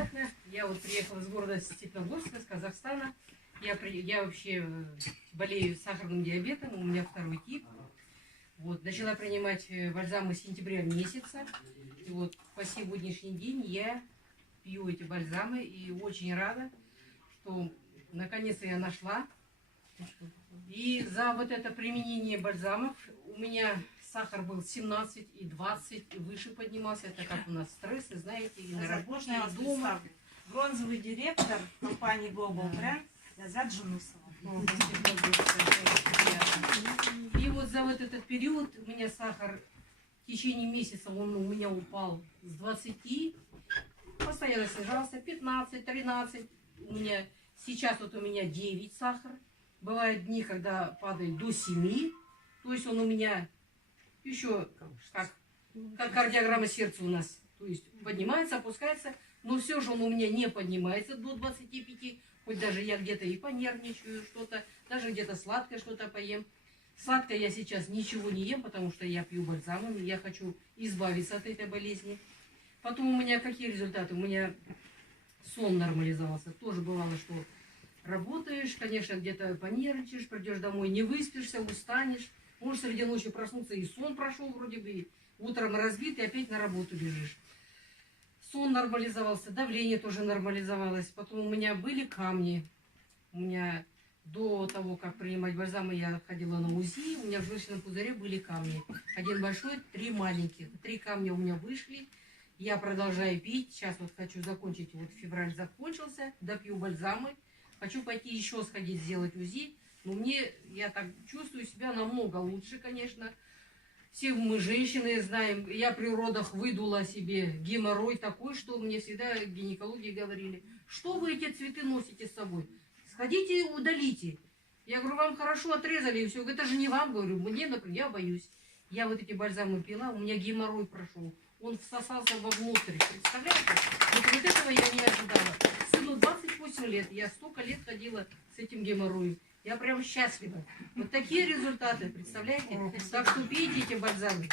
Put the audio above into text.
понятно. Я вот приехала из города Степногорска, с Казахстана. Я вообще болею сахарным диабетом, у меня 2-й тип. Вот, начала принимать бальзамы с сентября месяца. И вот по сегодняшний день я пью эти бальзамы и очень рада, что наконец-то я нашла. И за вот это применение бальзамов у меня сахар был 17 и 20 и выше поднимался. Это как у нас стрессы, знаете, и на работе, и дома. Бронзовый директор компании Global Brand Ляззат Жунусова. И вот за вот этот период у меня сахар в течение месяца он у меня упал с 20, постоянно снижался, 15, 13. У меня сейчас вот у меня 9 сахар. Бывают дни, когда падает до 7. То есть он у меня еще как кардиограмма сердца у нас. То есть поднимается, опускается. Но все же он у меня не поднимается до 25. Хоть даже я где-то и понервничаю что-то. Даже где-то сладкое что-то поем. Сладкое я сейчас ничего не ем, потому что я пью бальзамы. Я хочу избавиться от этой болезни. Потом у меня какие результаты? У меня сон нормализовался. Тоже бывало, что работаешь, конечно, где-то понервничаешь, придешь домой, не выспишься, устанешь. Можешь среди ночи проснуться, и сон прошел вроде бы, и утром разбит, и опять на работу бежишь. Сон нормализовался, давление тоже нормализовалось. Потом у меня были камни. У меня до того, как принимать бальзамы, я ходила на УЗИ. У меня в желчном пузыре были камни. 1 большой, 3 маленьких. 3 камня у меня вышли. Я продолжаю пить. Сейчас вот хочу закончить. Вот февраль закончился. Допью бальзамы. Хочу пойти еще сходить, сделать УЗИ. Но я так чувствую себя намного лучше, конечно. Все мы, женщины, знаем. Я при родах выдула себе геморрой такой, что мне всегда гинекологи говорили, что вы эти цветы носите с собой? Сходите, удалите. Я говорю, вам хорошо отрезали, и все. Это же не вам, говорю, мне, например, я боюсь. Я вот эти бальзамы пила, у меня геморрой прошел. Он всосался вовнутрь. Представляете? Вот этого я не ожидала. Сыну 28 лет, я столько лет ходила с этим геморроем. Я прям счастлива. Вот такие результаты, представляете? Так что пейте эти бальзамы.